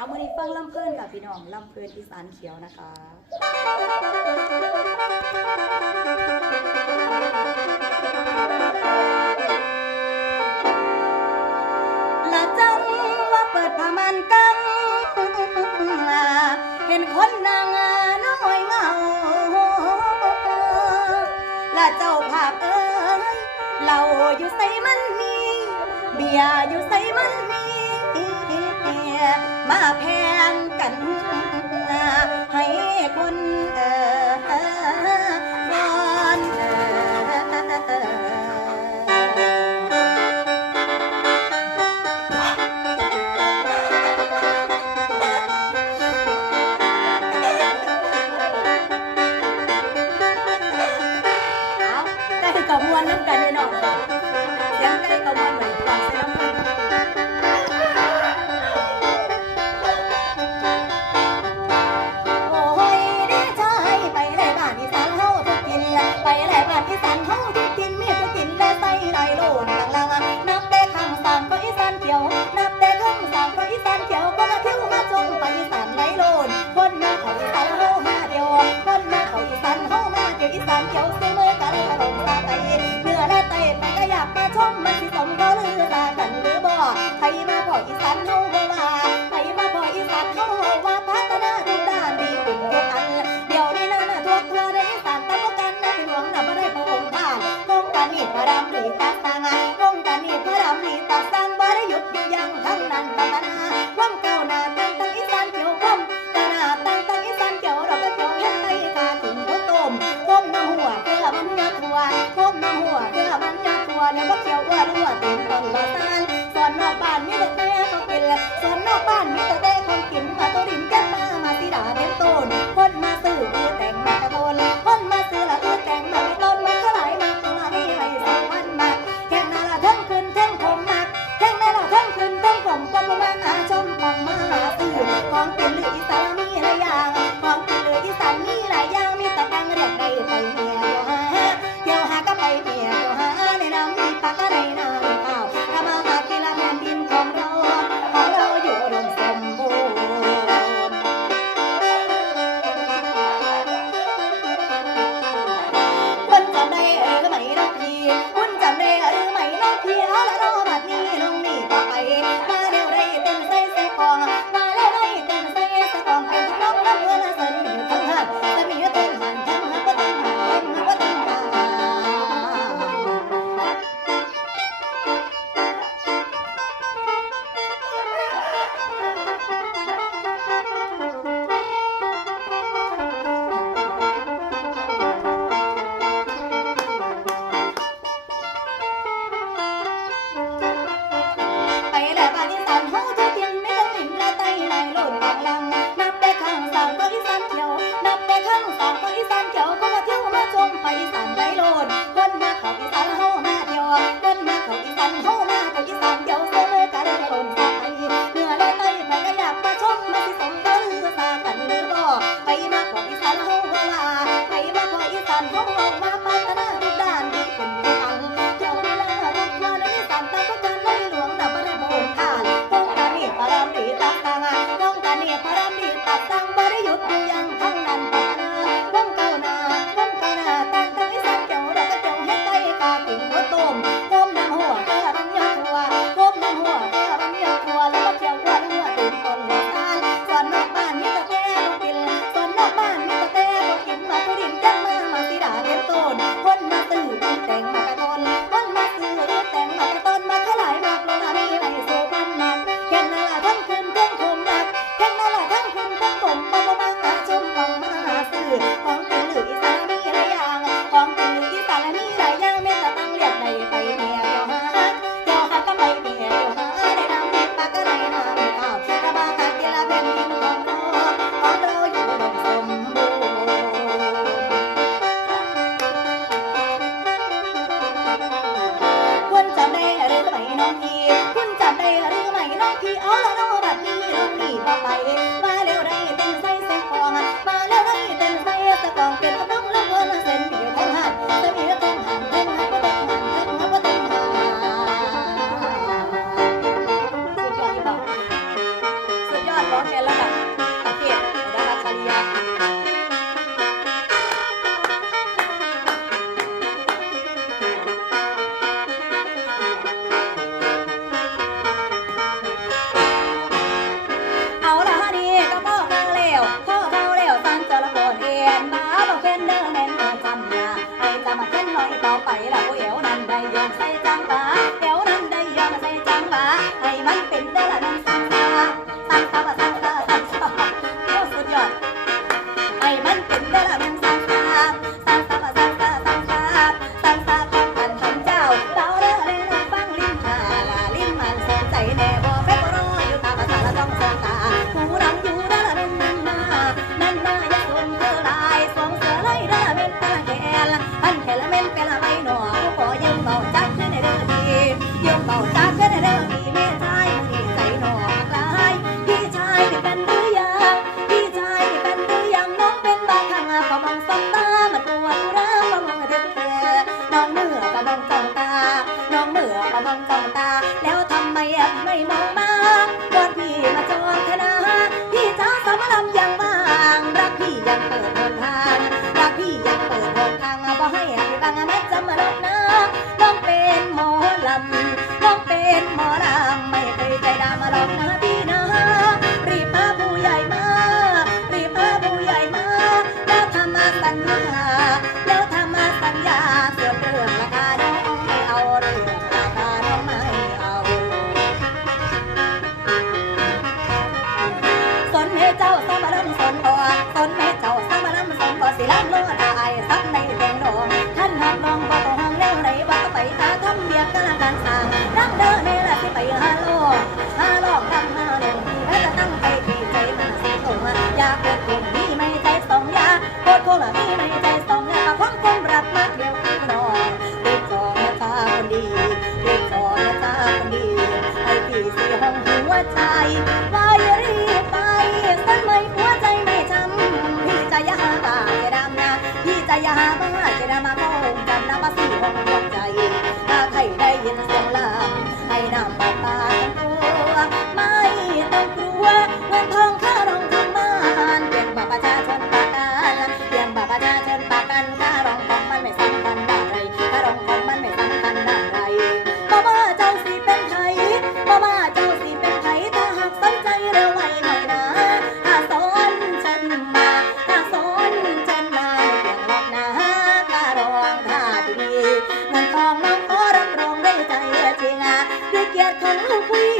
เอามือนี้ฟังลำเพลินกับพี่น้องลำเพลินอีสานเขียวนะคะละจังว่าเปิดผ้ามันกังเห็นคนนางน้อยเงาละเจ้าภาพเอ้ยเราอยู่ใส่มันมี เบียอยู่ใส่มันมี มาแพงกันให้คนเออ ร้องใใจ ร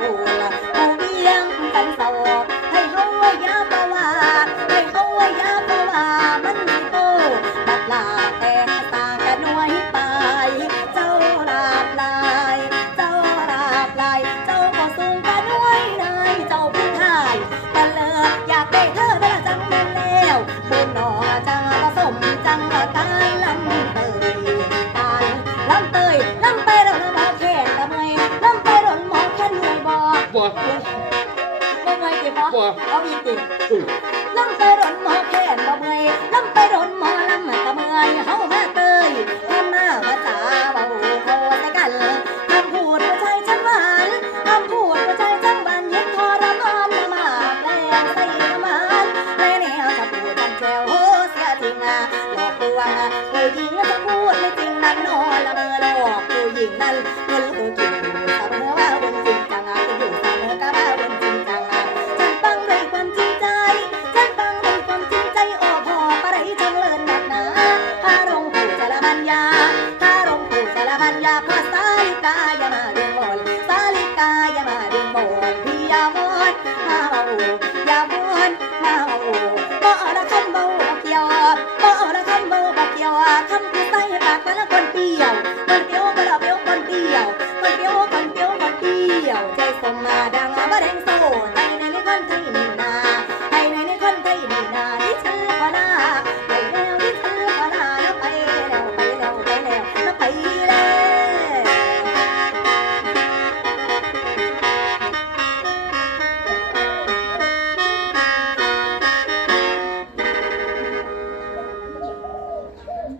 วี การลำเตยลำไปแล้วนะหมอแค่ทำไมลำไปโดนหมอแค่เหนื่อยบ่มื่อยติพอเอาอีกติอืมลำไปรนหมอแขนบ่เมื่อยลำไปรนหมอลำมันก็เมื่อยเฮามาเตยทำหน้ามาตาเบาโคใส่กันคำพูดว่าใจฉันหวานคำพูดว่าใจฉันบานยิ่งทรมานมากแรงใส่มันในแนวจะพูดกันแซวโหเสียจริงอะหลอกลวงอะผู้หญิงจะพูดไม่จริงนั้นนอนละเมอหลอกผู้หญิงนั้น ยาพระสาลิกายามาดึงมนสาลิกายามาดึงมนพี่ยามอนมาโอยามอนมาโอบ่เอาละคำเบาบ่เกี่ยวบ่เอาละคำเบาบ่เกี่ยวคำคือใส่ปากแต่ลคนเปี้ยว